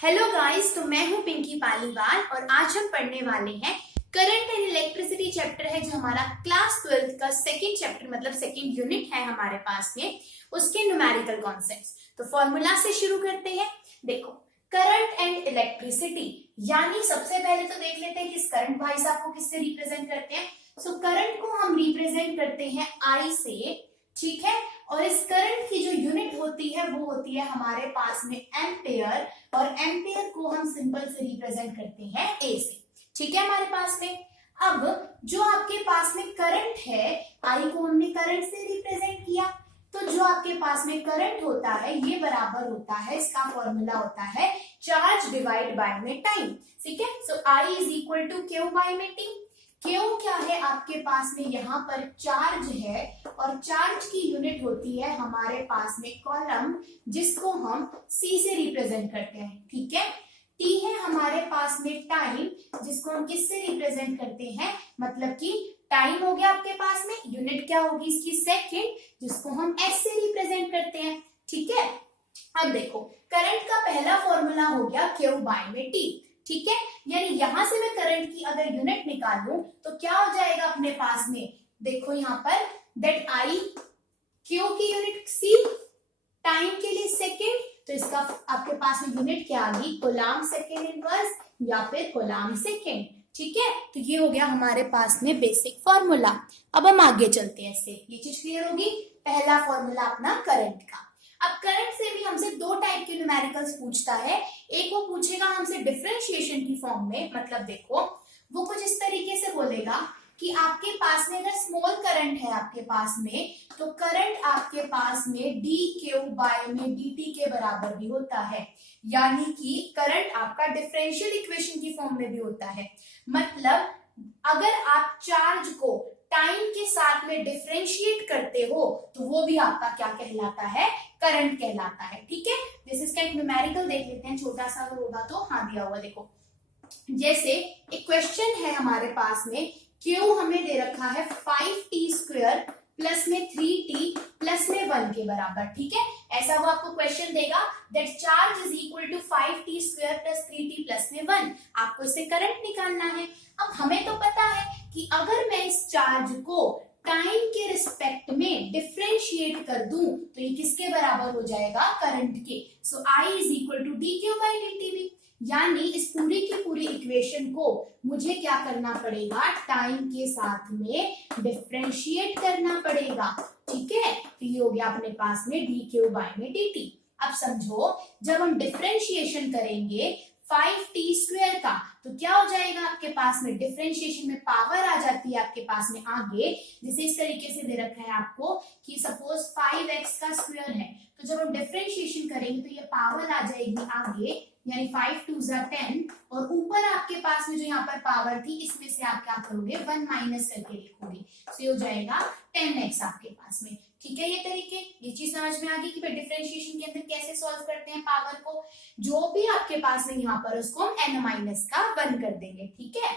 Hello guys, तो मैं हूं पिंकी पालीवाल और आज हम पढ़ने वाले हैं करंट एंड इलेक्ट्रिसिटी चैप्टर है जो हमारा क्लास 12 का सेकंड चैप्टर मतलब सेकंड यूनिट है हमारे पास में, उसके न्यूमेरिकल कॉन्सेप्ट्स। तो फॉर्मूला से शुरू करते हैं। देखो, करंट एंड इलेक्ट्रिसिटी यानी सबसे पहले तो देख लेते हैं कि इस करंट भाई साहब को किससे रिप्रेजेंट करते हैं। सो करंट को हम रिप्रेजेंट करते हैं आई से, ठीक है। और इस करंट की जो यूनिट होती है वो होती है हमारे पास में एम्पेयर, और एम्पेयर को हम सिंपल से रिप्रेजेंट करते हैं ए से, ठीक है हमारे पास में। अब जो आपके पास में करंट है, आई को हमने करंट से रिप्रेजेंट किया, तो जो आपके पास में करंट होता है ये बराबर होता है, इसका फॉर्मूला होता है चार्ज डिवाइड बाय में टाइम, ठीक है। So I is equal to Q by में टी। क्यू क्या है आपके पास में, यहाँ पर चार्ज है और चार्ज की यूनिट होती है हमारे पास में कॉलम, जिसको हम सी से रिप्रेजेंट करते हैं, ठीक है। टी है हमारे पास में टाइम, जिसको हम किससे रिप्रेजेंट करते हैं, मतलब कि टाइम हो गया आपके पास में, यूनिट क्या होगी इसकी सेकंड, जिसको हम एस से रिप्रेजेंट करते हैं, ठीक है। अब देखो, करंट का पहला फॉर्मूला हो गया क्यू बाय में टी, ठीक है। यानी यहां से मैं करंट की अगर यूनिट निकालूं तो क्या हो जाएगा अपने पास में, देखो यहाँ पर दैट आई, क्यू की यूनिट सी, टाइम के लिए सेकेंड, तो इसका आपके पास में यूनिट क्या आ गई, कूलम्ब सेकेंड इनवर्स या फिर कूलम्ब सेकेंड, ठीक है। तो ये हो गया हमारे पास में बेसिक फॉर्मूला। अब हम आगे चलते हैं, इससे ये चीज क्लियर होगी। पहला फॉर्मूला अपना करंट का। अब करंट से भी हमसे दो टाइप के न्यूमेरिकल्स पूछता है। एक वो पूछेगा हमसे डिफरेंशिएशन की फॉर्म में, मतलब देखो वो कुछ इस तरीके से बोलेगा कि आपके पास में अगर स्मॉल करंट है आपके पास में, तो करंट आपके पास में डी क्यू बाय में डी टी के बराबर भी होता है। यानी कि करंट आपका डिफरेंशियल इक्वेशन की फॉर्म में भी होता है। मतलब अगर आप चार्ज को टाइम के साथ में डिफरेंशिएट करते हो तो वो भी आपका क्या कहलाता है, करंट कहलाता है, ठीक है। जैसे इसका एक न्यूमेरिकल देख लेते हैं, छोटा सा अगर होगा तो, हाँ दिया हुआ देखो। जैसे एक क्वेश्चन है हमारे पास में, क्यू हमें दे रखा है 5t² प्लस में 3t प्लस में 1 के बराबर, ठीक है। ऐसा वो आपको क्वेश्चन देगा that charge is equal to 5t² plus 3t plus में 1। आपको इससे करंट निकालना है। अब हमें तो पता है कि अगर मैं इस चार्ज को टाइम के रिस्पेक्ट में डिफरेंशिएट कर दूं तो ये किसके बराबर हो जाएगा, करंट के। So I is equal to D Q by D T वी। यानी इस पूरी की पूरी इक्वेशन को मुझे क्या करना पड़ेगा, टाइम के साथ में डिफरेंशिएट करना पड़ेगा, ठीक है। तो ये हो गया अपने पास में डी क्यू बाई में डी टी। अब समझो, जब हम डिफरेंशिएशन करेंगे 5t² का, तो क्या हो जाएगा आपके पास में, डिफरेंशिएशन में पावर आ जाती है आपके पास में आगे। जैसे इस तरीके से दे रखा है आपको कि सपोज 5x का स्क्वायर है, तो जब हम डिफरेंशिएशन करेंगे तो ये पावर आ जाएगी आगे, यानी 5 2 10, और ऊपर आपके पास में जो यहाँ पर पावर थी इसमें से आप क्या करोगे, 1 माइनस करके लिखोगे, तो ये हो जाएगा 10x आपके पास में, ठीक है। ये तरीके, ये चीज समझ में आ गई कि डिफरेंशिएशन के अंदर कैसे सॉल्व करते हैं पावर को। जो भी आपके पास में यहाँ पर उसको हम n माइनस का 1 कर देंगे, ठीक है।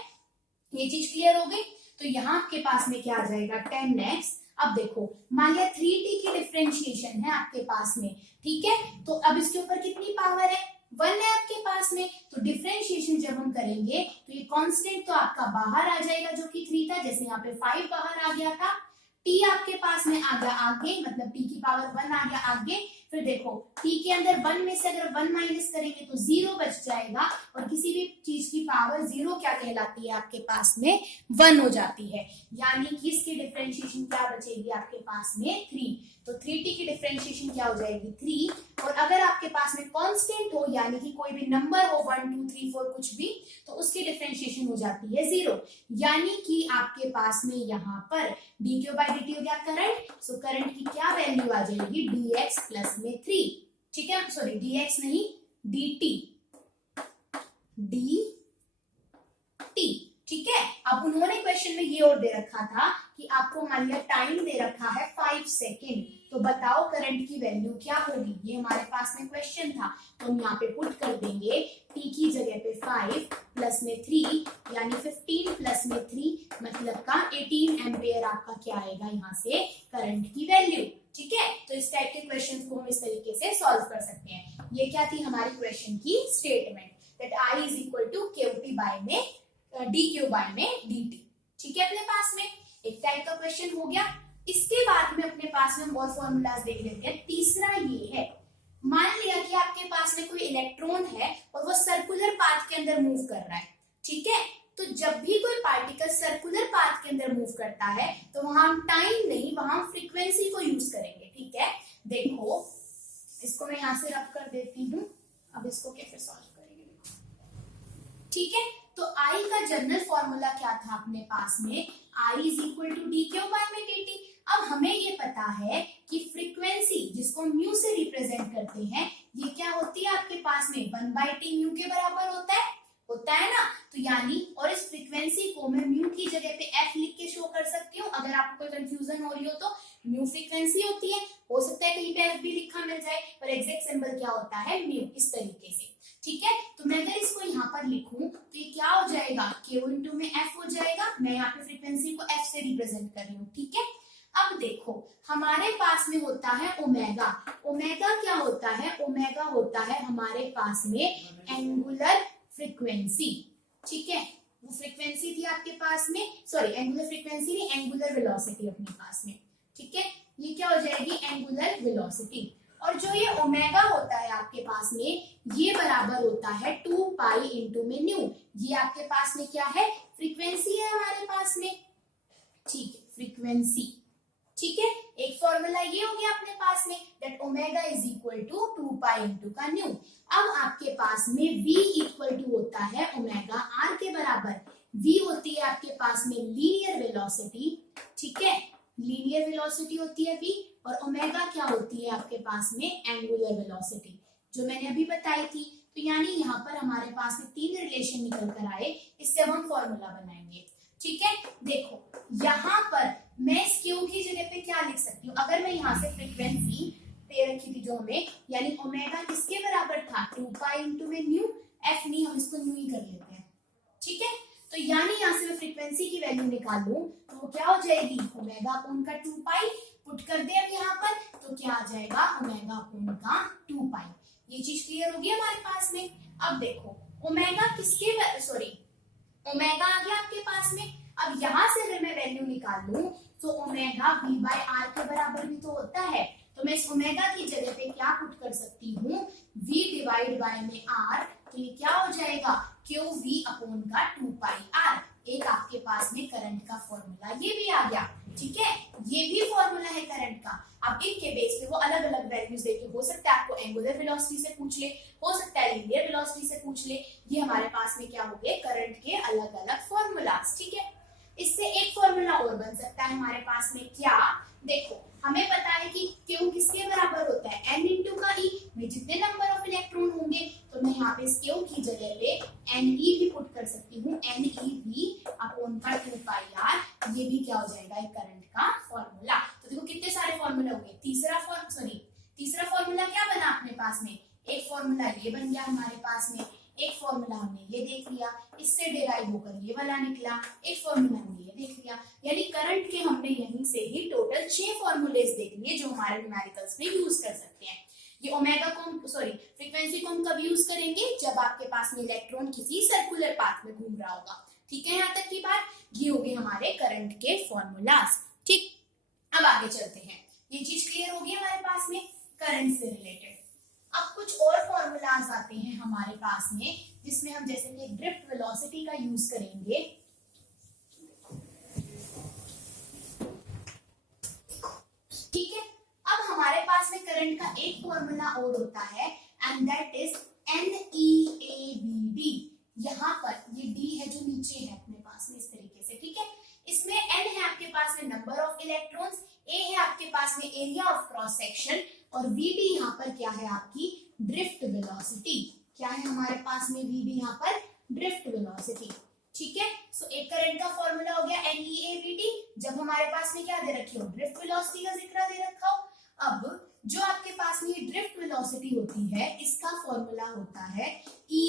ये चीज क्लियर हो गई। तो यहाँ आपके पास में क्या आ जाएगा, 10x। अब देखो, मान लिया 3t की डिफरेंशिएशन है आपके पास में, ठीक है। तो अब इसके ऊपर कितनी पावर है, 1 है आपके पास में। तो डिफरेंशिएशन जब हम करेंगे तो ये कांस्टेंट तो आपका बाहर आ जाएगा जो कि 3 था, जैसे यहाँ पे 5 बाहर आ गया था, t आपके पास में आ गया आगे, मतलब t की पावर 1 आ गया आगे। फिर देखो t के अंदर 1 में से अगर 1 माइनस करेंगे तो 0 बच जाएगा, और किसी भी चीज की पावर 0 क्या कहलाती है आपके पास में, 1 हो जाती है। यानी कि इसकी डिफरेंशिएशन क्या बचेगी आपके पास में, 3। तो 3t की डिफरेंशिएशन क्या हो जाएगी, 3। और अगर आपके पास में कांस्टेंट हो, यानी कि कोई भी नंबर हो 1 2 3 4 कुछ भी, तो उसकी डिफरेंशिएशन हो जाती है 0। यानी कि आपके पास में यहाँ पर D Q by D T हो गया करंट। सो करंट की क्या वैल्यू आ जाएगी, dx प्लस में 3, ठीक है। सॉरी dx नहीं, dt, dt, ठीक है। अब उन्होंने क्वेश्चन में ये और दे रखा था कि आपको मान लिया टाइम दे रखा है 5 सेकेंड, तो बताओ करंट की वैल्यू क्या होगी। ये हमारे पास में क्वेश्चन था, तो हम यहाँ पे पुट कर देंगे t की जगह पे 5 प्लस में 3, यानी 15 प्लस में 3 मतलब का 18 एम्पियर आपका क्या आएगा यहाँ से, करंट की वैल्यू, ठीक है। तो इस टाइप के क्वेश्चन को हम इस तरीके से सॉल्व कर सकते हैं। ये क्या थी हमारी क्वेश्चन की statement, that I is equal to QT by में DQ बाय में DT। ठीक है, अपने पास में एक टाइप का क्वेश्चन हो गया। इसके बाद में अपने पास में और फॉर्मूलाज देख लेते हैं। तीसरा ये है, मान लिया कि आपके पास में कोई इलेक्ट्रॉन है और वो सर्कुलर पाथ के अंदर मूव कर रहा है। ठीक है, तो जब भी कोई पार्टिकल सर्कुलर पाथ के अंदर मूव करता है तो वहां हम टाइम नहीं, वहां हम फ्रीक्वेंसी को यूज करेंगे। ठीक है, देखो इसको मैं यहां से रफ कर देती हूँ, अब इसको कैसे सॉल्व करेंगे देखो। ठीक है, तो I का जनरल फॉर्मूला क्या था अपने पास में, I is equal to DQ by में DT। अब हमें ये पता है कि फ्रीक्वेंसी जिसको म्यू से रिप्रेजेंट करते हैं, ये क्या होती है आपके पास में 1/T म्यू के बराबर होता है ना। तो यानी, और इस फ्रीक्वेंसी को मैं म्यू की जगह पे F लिख के शो कर सकती हूँ। अगर आपको कोई कंफ्यूजन हो रही हो तो म्यू फ्रीक्वेंसी होती है, हो सकता है कहीं पे F भी लिखा मिल जाए, पर एग्जैक्ट सिंबल क्या होता है म्यू, इस तरीके से। ठीक है, तो मैं अगर इसको यहाँ पर लिखूं तो ये क्या हो जाएगा, Q इंटू में F हो जाएगा। मैं यहाँ पे फ्रीक्वेंसी को F से रिप्रेजेंट कर रही हूँ। ठीक है, अब देखो हमारे पास में होता है ओमेगा। ओमेगा क्या होता है, ओमेगा होता है हमारे पास में एंगुलर फ्रीक्वेंसी। ठीक है, वो फ्रीक्वेंसी थी आपके पास में, सॉरी एंगुलर फ्रीक्वेंसी नहीं, एंगुलर वेलोसिटी अपने पास में। ठीक है, ये क्या हो जाएगी एंगुलर वेलोसिटी। और जो ये ओमेगा होता है आपके पास में, ये बराबर होता है 2 पाई इंटू में न्यू। ये आपके पास में क्या है, फ्रीक्वेंसी है हमारे पास में। ठीक है, फ्रीक्वेंसी। ठीक है, एक फॉर्मूला ये हो गया अपने पास में, that omega is equal to 2 pi into का न्यू। अब आपके पास में v इक्वल टू होता है ओमेगा r के बराबर। v होती है आपके पास में लीनियर वेलोसिटी। ठीक है, लीनियर वेलोसिटी होती है v, और ओमेगा क्या होती है आपके पास में एंगुलर वेलोसिटी, जो मैंने अभी बताई थी। तो यानी यहाँ पर हमारे पास में 3 रिलेशन निकल कर आए, इससे अब हम फॉर्मूला बनाएंगे। ठीक है, देखो यहाँ पर मैं इस Q की जगह पे क्या लिख सकती हूँ, अगर मैं यहाँ से फ्रीक्वेंसी दे रखी थी जो हमें, यानी ओमेगा किसके बराबर था 2 पाई इंटू में न्यू, F नहीं, हम इसको न्यू ही कर लेते हैं। ठीक है, तो यानी यहाँ से मैं फ्रीक्वेंसी की वैल्यू निकाल लूं तो वो क्या हो जाएगी, ओमेगा अपॉन का 2 पाई पुट कर दे अब यहाँ पर, तो क्या आ जाएगा ओमेगा अपॉन का 2 पाई। ये चीज क्लियर होगी हमारे पास में। अब देखो ओमेगा किसके, सॉरी ओमेगा आ गया आपके पास में। अब यहाँ से अगर मैं वैल्यू निकाल लूं तो ओमेगा v बाय r के बराबर भी तो होता है, तो मैं इस ओमेगा की जगह पे क्या पुट कर सकती हूँ, v डिवाइड बाय में r, तो ये क्या हो जाएगा QV अपॉन का 2 पाई r। एक आपके पास में करंट का फॉर्मूला ये भी आ गया। ठीक है, ये भी फॉर्मूला है करंट का। अब इनके बेस पे वो अलग अलग वैल्यूज देके, हो सकता है आपको एंगुलर वेलोसिटी से पूछ ले, हो सकता है लीनियर वेलोसिटी से पूछ ले। ये हमारे पास में क्या हो गए करंट के अलग अलग फॉर्मूलाज। ठीक है, इससे एक फॉर्मूला और बन सकता है हमारे पास में, क्या, देखो हमें पता है कि Q किसके बराबर होता है n इंटू का E में जितने नंबर ऑफ इलेक्ट्रॉन होंगे, तो मैं यहाँ पे इस Q की जगह पे Ne भी पुट कर सकती हूँ, NeV अपॉन का 2 पाई r। ये भी क्या हो जाएगा एक करंट का फॉर्मूला। तो देखो कितने सारे फॉर्मूला हो गए। तीसरा फॉर्मूला क्या बना अपने पास में, एक फॉर्मूला ये बन गया हमारे पास में, एक फॉर्मूला हमने ये देख लिया, इससे डिराइव होकर ये वाला निकला, एक फॉर्मूला हमने ये देख लिया। यानी करंट के हमने यहीं से ही टोटल 6 फॉर्मूलेज देख लिए जो हमारे न्यूमेरिकल्स में यूज कर सकते हैं। ये ओमेगा को हम, सॉरी फ्रीक्वेंसी को हम कब यूज करेंगे, जब आपके पास में इलेक्ट्रॉन किसी सर्कुलर पाथ में घूम रहा होगा। ठीक है, यहाँ तक की बात, ये हो गए हमारे करंट के फॉर्मूलाज। ठीक, अब आगे चलते हैं। ये चीज क्लियर होगी हमारे पास में करंट से रिलेटेड। अब कुछ और फॉर्मूलाज आते हैं हमारे पास में, जिसमें हम जैसे कि ड्रिफ्ट वेलोसिटी का यूज करेंगे। ठीक है, अब हमारे पास में करंट का एक फॉर्मूला और होता है, एंड दैट इज NeAVD। यहाँ पर ये D है जो नीचे है अपने पास में इस तरीके से। ठीक है, इसमें N है आपके पास में नंबर ऑफ इलेक्ट्रॉन्स, A है आपके पास में एरिया ऑफ क्रॉस सेक्शन, और VD यहाँ पर क्या है आपकी ड्रिफ्ट वेलोसिटी। क्या है हमारे पास में VD यहाँ पर ड्रिफ्ट वेलोसिटी। ठीक है, सो एक करंट का फॉर्मूला हो गया NeAVD, जब हमारे पास में क्या दे रखी हो, ड्रिफ्ट वेलोसिटी का जिक्र दे रखा हो। अब जो आपके पास में ये ड्रिफ्ट वेलोसिटी होती है, इसका फॉर्मूला होता है E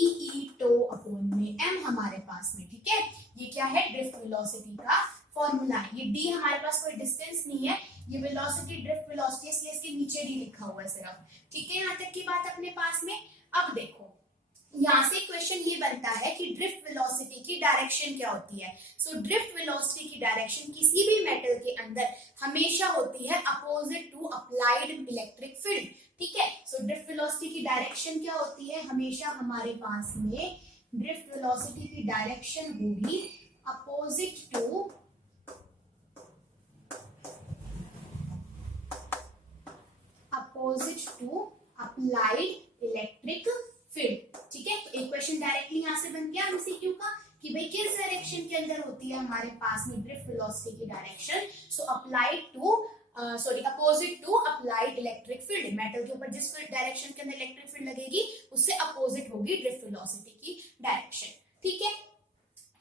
टो अपॉन में m हमारे पास में। ठीक है, ये क्या है ड्रिफ्ट वेलोसिटी का फॉर्मूला है। ये d हमारे पास कोई डिस्टेंस नहीं है, ये वेलोसिटी ड्रिफ्ट वेलोसिटी, इसलिए इसके नीचे d लिखा हुआ है सिर्फ। ठीक है, यहाँ तक की बात अपने अपने पास में। अब देखो यहाँ से क्वेश्चन ये बनता है कि ड्रिफ्ट वेलोसिटी की डायरेक्शन क्या होती है। सो ड्रिफ्ट वेलोसिटी की डायरेक्शन किसी भी मेटल के अंदर हमेशा होती है opposite to applied electric field. ठीक है, सो ड्रिफ्ट वेलोसिटी की डायरेक्शन क्या होती है, हमेशा हमारे पास में ड्रिफ्ट वेलोसिटी की डायरेक्शन होगी opposite to applied electric field. ठीक है, तो एक क्वेश्चन डायरेक्टली यहां से बन गया एमसीक्यू का कि भाई किस डायरेक्शन के अंदर होती है हमारे पास में ड्रिफ्ट वेलोसिटी की direction. So applied to opposite to applied electric field. Metal के ऊपर जिस डायरेक्शन के अंदर इलेक्ट्रिक फील्ड लगेगी उससे अपोजिट होगी ड्रिफ्ट वेलोसिटी की डायरेक्शन। ठीक है,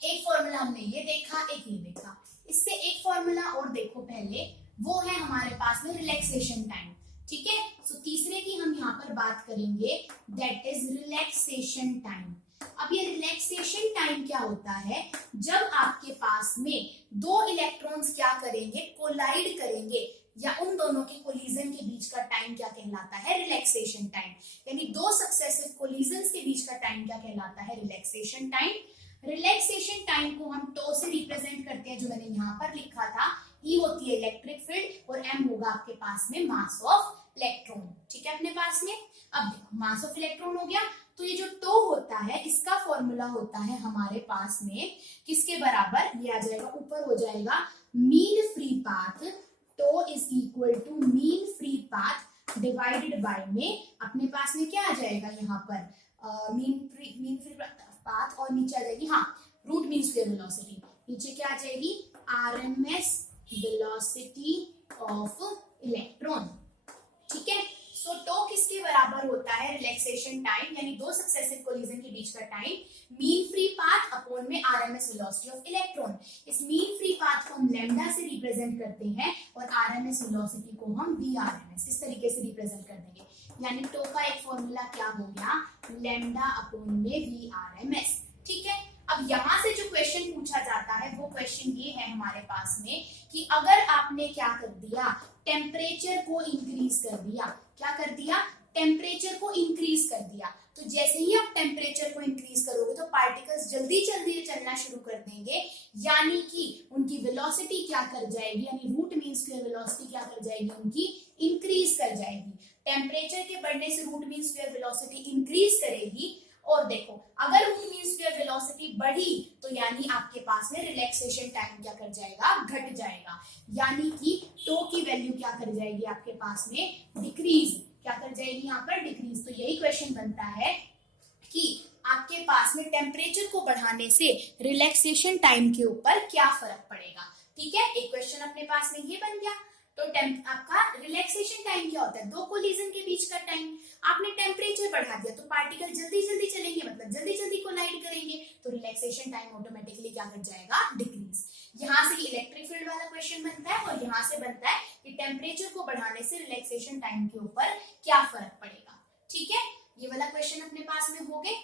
एक फॉर्मूला हमने ये देखा, एक ये देखा। इससे एक फॉर्मूला और देखो पहले, वो है हमारे पास में रिलैक्सेशन टाइम। ठीक है, सो तीसरे की हम यहाँ पर बात करेंगे, दैट इज रिलैक्सेशन टाइम। अब ये रिलैक्सेशन टाइम क्या होता है, जब आपके पास में दो इलेक्ट्रॉन्स क्या करेंगे, कोलाइड करेंगे, या उन दोनों के कोलिजन के बीच का टाइम क्या कहलाता है, रिलैक्सेशन टाइम। यानी दो सक्सेसिव कोलिजन्स के बीच का टाइम क्या कहलाता है, रिलैक्सेशन टाइम। रिलैक्सेशन टाइम को हम टो से रिप्रेजेंट करते हैं, जो मैंने यहाँ पर लिखा था। ई होती है इलेक्ट्रिक फील्ड और एम होगा आपके पास में मास ऑफ इलेक्ट्रॉन। ठीक है, अपने पास में अब देखो मास ऑफ इलेक्ट्रॉन हो गया, तो ये जो टो होता है इसका फॉर्मूला होता है हमारे पास में किसके बराबर, ये आ जाएगा ऊपर हो जाएगा mean free path. Tau is equal to mean free path divided by में अपने पास में क्या आ जाएगा यहाँ पर मीन फ्री पाथ, और नीचे आ जाएगी रूट मीन स्क्वायर वेलोसिटी। नीचे क्या आ जाएगी, आरएमएस वेलोसिटी ऑफ इलेक्ट्रॉन। ठीक है, सो टो किसके बराबर होता है, रिलैक्सेशन टाइम, यानी दो सक्सेसिव कोलिजन के बीच का time, mean free path upon में आरएमएस वेलोसिटी ऑफ इलेक्ट्रॉन। इस मीन फ्री पाथ को हम लैम्डा से रिप्रेजेंट करते हैं और आरएमएस वेलोसिटी को हम वीआरएमएस इस तरीके से रिप्रेजेंट कर देंगे। यानी टो का एक फॉर्मूला क्या हो गया, लैम्डा अपॉन में वीआरएमएस। ठीक है, अब यहां से जो क्वेश्चन पूछा जाता है वो क्वेश्चन ये है हमारे पास में कि अगर आपने क्या कर दिया, टेम्परेचर को इंक्रीज कर दिया, क्या कर दिया, टेम्परेचर को इंक्रीज कर दिया, तो जैसे ही आप टेम्परेचर को इंक्रीज करोगे तो पार्टिकल्स जल्दी जल्दी चलना शुरू कर देंगे, यानी कि उनकी वेलोसिटी क्या कर जाएगी, यानी रूट मीन स्क्वायर वेलोसिटी क्या कर जाएगी, उनकी इंक्रीज कर जाएगी। टेम्परेचर के बढ़ने से root mean square velocity increase करेगी, और देखो अगर रूट मीन स्क्वायर वेलोसिटी बढ़ी तो यानी आपके पास में रिलैक्सेशन टाइम क्या कर जाएगा, घट जाएगा, यानी कि टो की वैल्यू क्या कर जाएगी आपके पास में, डिक्रीज, क्या कर जाएगी यहाँ पर, डिक्रीज। तो यही क्वेश्चन बनता है कि आपके पास में टेम्परेचर को बढ़ाने से रिलैक्सेशन टाइम के ऊपर क्या फर्क पड़ेगा। ठीक है, एक क्वेश्चन अपने पास में ये बन गया। तो आपका रिलैक्सेशन टाइम क्या होता है, दो कोलिजन के बीच का टाइम। आपने टेम्परेचर बढ़ा दिया तो पार्टिकल जल्दी जल्दी चलेंगे, मतलब जल्दी जल्दी कोलाइड करेंगे, तो रिलैक्सेशन टाइम ऑटोमेटिकली क्या कर जाएगा, डिक्रीज। यहाँ से इलेक्ट्रिक फील्ड वाला क्वेश्चन बनता है और यहाँ से बनता है कि टेम्परेचर को बढ़ाने से रिलैक्सेशन टाइम के ऊपर क्या फर्क पड़ेगा। ठीक है, ये वाला क्वेश्चन अपने पास में हो गए।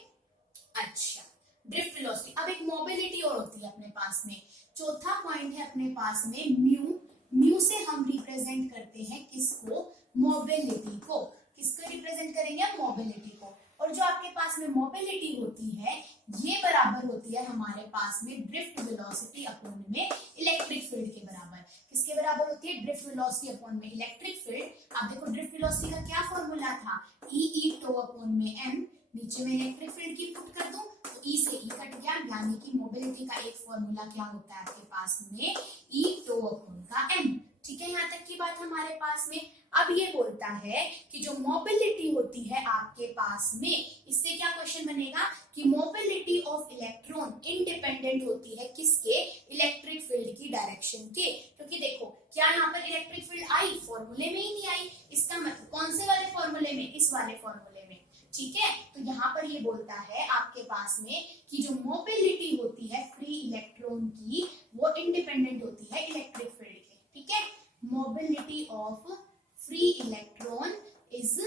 अच्छा, ड्रिफ्ट वेलोसिटी। अब एक मोबिलिटी और होती है अपने पास में। चौथा पॉइंट है अपने पास में म्यू। म्यू से हम रिप्रेजेंट करते हैं किसको, मोबिलिटी को। किसको रिप्रेजेंट करेंगे, मोबिलिटी को। और जो आपके पास में मोबिलिटी होती है ये बराबर होती है हमारे पास में ड्रिफ्ट वेलोसिटी अपॉन में इलेक्ट्रिक फील्ड के बराबर। किसके बराबर होती है, ड्रिफ्ट वेलोसिटी अपॉन में इलेक्ट्रिक फील्ड। आप देखो ड्रिफ्ट वेलोसिटी का क्या फॉर्मूला था, ई टो अपॉन में एम। नीचे में इलेक्ट्रिक फील्ड की पुट कर दूं तो ई से ई कट गया, यानी कि मोबिलिटी का एक फॉर्मूला क्या होता है आपके पास में, ई टो अपॉन का एम। ठीक है, यहाँ तक की बात हमारे पास में। अब ये बोलता है कि जो मोबिलिटी होती है आपके पास में, इससे क्या क्वेश्चन बनेगा कि मोबिलिटी ऑफ इलेक्ट्रॉन इंडिपेंडेंट होती है किसके, इलेक्ट्रिक फील्ड की डायरेक्शन के। क्योंकि देखो क्या यहाँ पर इलेक्ट्रिक फील्ड आई, फॉर्मूले में ही नहीं आई। इसका मतलब कौन से वाले फॉर्मूले में, इस वाले फॉर्मूले में। ठीक है, तो यहाँ पर ये बोलता है आपके पास में कि जो मोबिलिटी होती है फ्री इलेक्ट्रॉन की, वो इंडिपेंडेंट होती है इलेक्ट्रिक फील्ड के। ठीक है, mobility of free electron is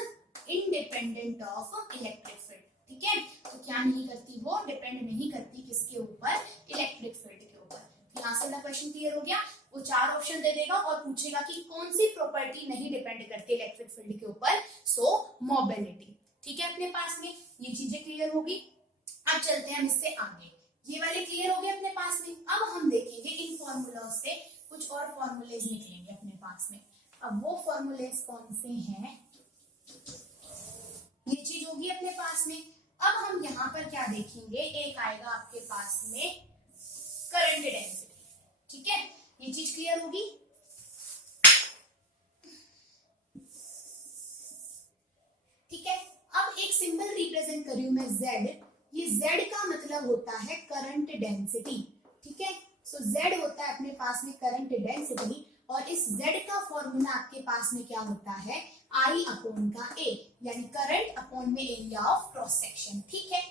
independent of electric field. ठीक है, तो क्या नहीं करती, वो डिपेंड नहीं करती किसके ऊपर, इलेक्ट्रिक फील्ड के ऊपर। यहाँ से क्वेश्चन क्लियर हो गया। वो चार ऑप्शन दे देगा और पूछेगा कि कौन सी प्रॉपर्टी नहीं डिपेंड करती इलेक्ट्रिक फील्ड के ऊपर, सो मोबिलिटी। ठीक है अपने पास में ये चीजें क्लियर होगी। अब चलते हैं हम इससे आगे, ये वाले क्लियर हो गए अपने पास में। अब हम देखेंगे इन फॉर्मूला से कुछ और फॉर्मूलेज निकलेंगे अपने पास में। अब वो फॉर्मूलेज कौन से हैं, ये चीज होगी अपने पास में। अब हम यहाँ पर क्या देखेंगे, एक आएगा आपके पास में करंट डेंसिटी, ठीक है, ये चीज क्लियर होगी। ठीक है, अब एक सिंबल रिप्रेजेंट कर रही हूं मैं Z, ये Z का मतलब होता है करंट डेंसिटी, ठीक है। सो Z होता है अपने पास में करंट डेंसिटी, और इस Z का फॉर्मूला आपके पास में क्या होता है, I अपॉन का A, यानी करंट अपॉन में एरिया ऑफ क्रॉस सेक्शन, ठीक है।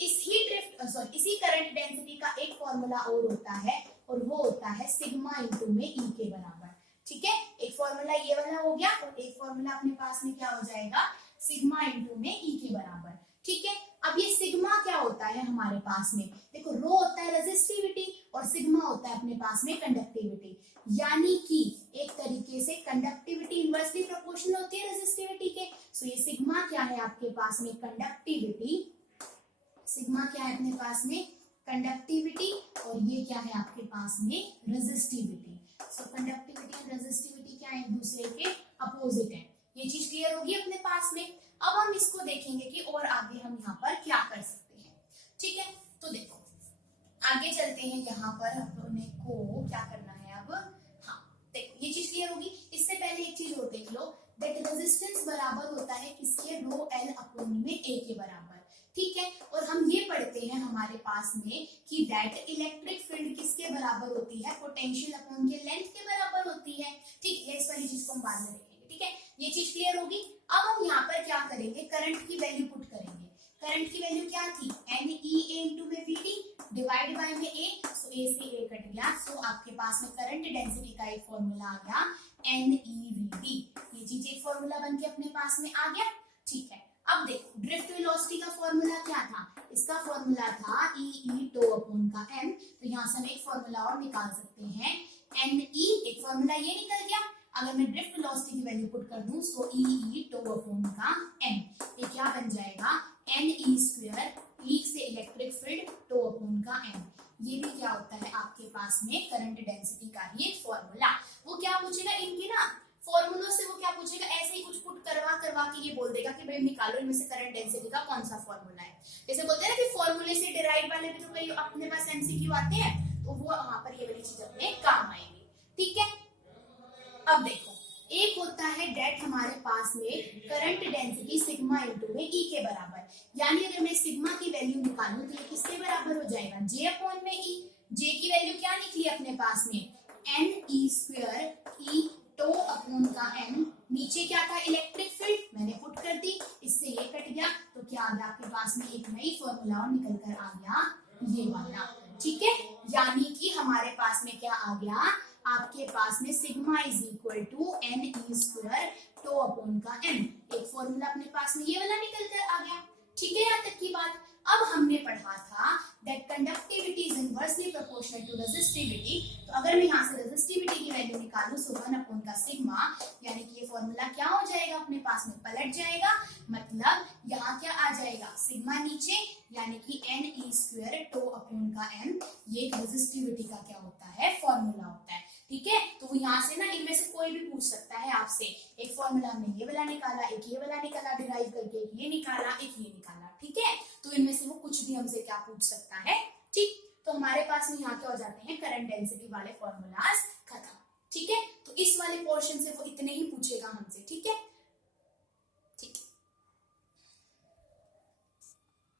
इसी करंट डेंसिटी का एक फॉर्मूला और होता है, और वो होता है सिग्मा इंटू में E के बराबर, ठीक है। एक फॉर्मूला ये वाला हो गया, और एक फॉर्मूला अपने पास में क्या हो जाएगा, सिग्मा इंटू में E के बराबर, ठीक है। अब ये सिग्मा क्या होता है हमारे पास में, देखो रो होता है रेजिस्टिविटी और सिग्मा होता है अपने पास में कंडक्टिविटी, यानी कि एक तरीके से कंडक्टिविटी इनवर्सली प्रोपोर्शनल होती है रेजिस्टिविटी के। सो ये सिग्मा क्या है आपके पास में, कंडक्टिविटी, सिग्मा क्या है अपने पास में, कंडक्टिविटी, और ये क्या है आपके पास में, resistivity. So conductivity and resistivity क्या है, एक दूसरे के अपोजिट है, ये चीज क्लियर होगी अपने पास में। अब हम इसको देखेंगे कि और आगे हम यहाँ पर क्या कर सकते हैं, ठीक है। तो देखो आगे चलते हैं, यहाँ पर अपने को क्या करना है अब, हाँ देखो ये चीज क्लियर होगी। इससे पहले एक चीज और देख लो, दैट रेजिस्टेंस बराबर होता है किसके, रो एल अपॉन में ए के बराबर, ठीक है। और हम ये पढ़ते हैं हमारे पास में कि दैट इलेक्ट्रिक फील्ड किसके बराबर होती है, पोटेंशियल अपॉन के लेंथ के बराबर होती है, ठीक है। इस वाली चीज को हम बाद में देखेंगे, ठीक है, ये चीज क्लियर होगी। अब हम यहाँ पर क्या करेंगे, करंट की वैल्यू पुट करेंगे। करंट की वैल्यू क्या थी, NE इंटू में VD डिवाइड बाय में A, सो A से A कट गया, सो आपके पास में करंट डेंसिटी का एक फॉर्मूला आ गया NEVD, ये चीज एक फॉर्मूला बन के अपने पास में आ गया, ठीक है। अब देखो ड्रिफ्ट वेलोसिटी का फॉर्मूला क्या था, इसका फॉर्मूला था E टो अपॉन का M, तो यहाँ से हम एक फॉर्मूला और निकाल सकते हैं NE, एक फॉर्मूला ये निकल गया। अगर मैं ड्रिफ्ट वेलोसिटी की वैल्यू पुट कर दूं, सो E टो अपॉन का M, ये क्या बन जाएगा, NE स्क्वायर, E से इलेक्ट्रिक फील्ड, टो अपॉन का M, ये भी क्या होता है आपके पास में करंट डेंसिटी का ही एक फॉर्मूला। वो क्या पूछेगा, इनकी ना फॉर्मूलों से वो क्या पूछेगा, ऐसे ही कुछ पुट करवा करवा के ये बोल देगा कि भाई निकालो इनमें से करंट डेंसिटी का कौन सा फॉर्मूला है। जैसे बोलते हैं ना कि फॉर्मूले से डिराइव वाले भी तो कई अपने पास एमसीक्यू आते हैं, तो वो वहां पर ये वाली चीज अपने काम आएगी, ठीक है। अब देखो एक होता है डेट हमारे पास में करंट डेंसिटी सिग्मा इंटू में E के बराबर, यानी अगर मैं सिग्मा की वैल्यू निकालूं तो ये किसके बराबर हो जाएगा, J अपॉन में E। J की वैल्यू क्या निकली अपने पास में, NE square E tau upon का M, नीचे क्या था इलेक्ट्रिक फील्ड, मैंने पुट कर दी, इससे ये कट गया, तो क्या आ गया आपके पास में एक नई फॉर्मूला और निकल कर आ गया ये वाला, ठीक है। यानी कि हमारे पास में क्या आ गया, आपके पास में sigma is equal to NE square tau upon का M, एक फॉर्मूला अपने पास में ये वाला निकल कर आ गया, ठीक है। यहाँ तक की बात। अब हमने पढ़ा था that conductivity is inversely proportional to resistivity, तो अगर मैं यहाँ से रेजिस्टिविटी की वैल्यू निकालूं, सो 1 अपॉन का सिग्मा, यानी कि ये फॉर्मूला क्या हो जाएगा अपने पास में, पलट जाएगा, मतलब यहाँ क्या आ जाएगा, सिग्मा नीचे, यानी कि NE स्क्वायर टो अपॉन का M, ये रेजिस्टिविटी का क्या होता है, फॉर्मूला होता है, ठीक है। तो यहाँ से ना इनमें से कोई भी पूछ सकता है आपसे, एक फॉर्मूला हमने ये वाला निकाला, एक ये वाला निकाला डिराइव करके, एक ये निकाला, एक ये निकाला, ठीक है। तो इनमें से वो कुछ भी हमसे क्या पूछ सकता है, ठीक। तो हमारे पास में यहाँ क्या हो जाते हैं, करंट डेंसिटी वाले फॉर्मूलाज खत्म, ठीक है। तो इस वाले पोर्शन से वो इतने ही पूछेगा हमसे, ठीक है।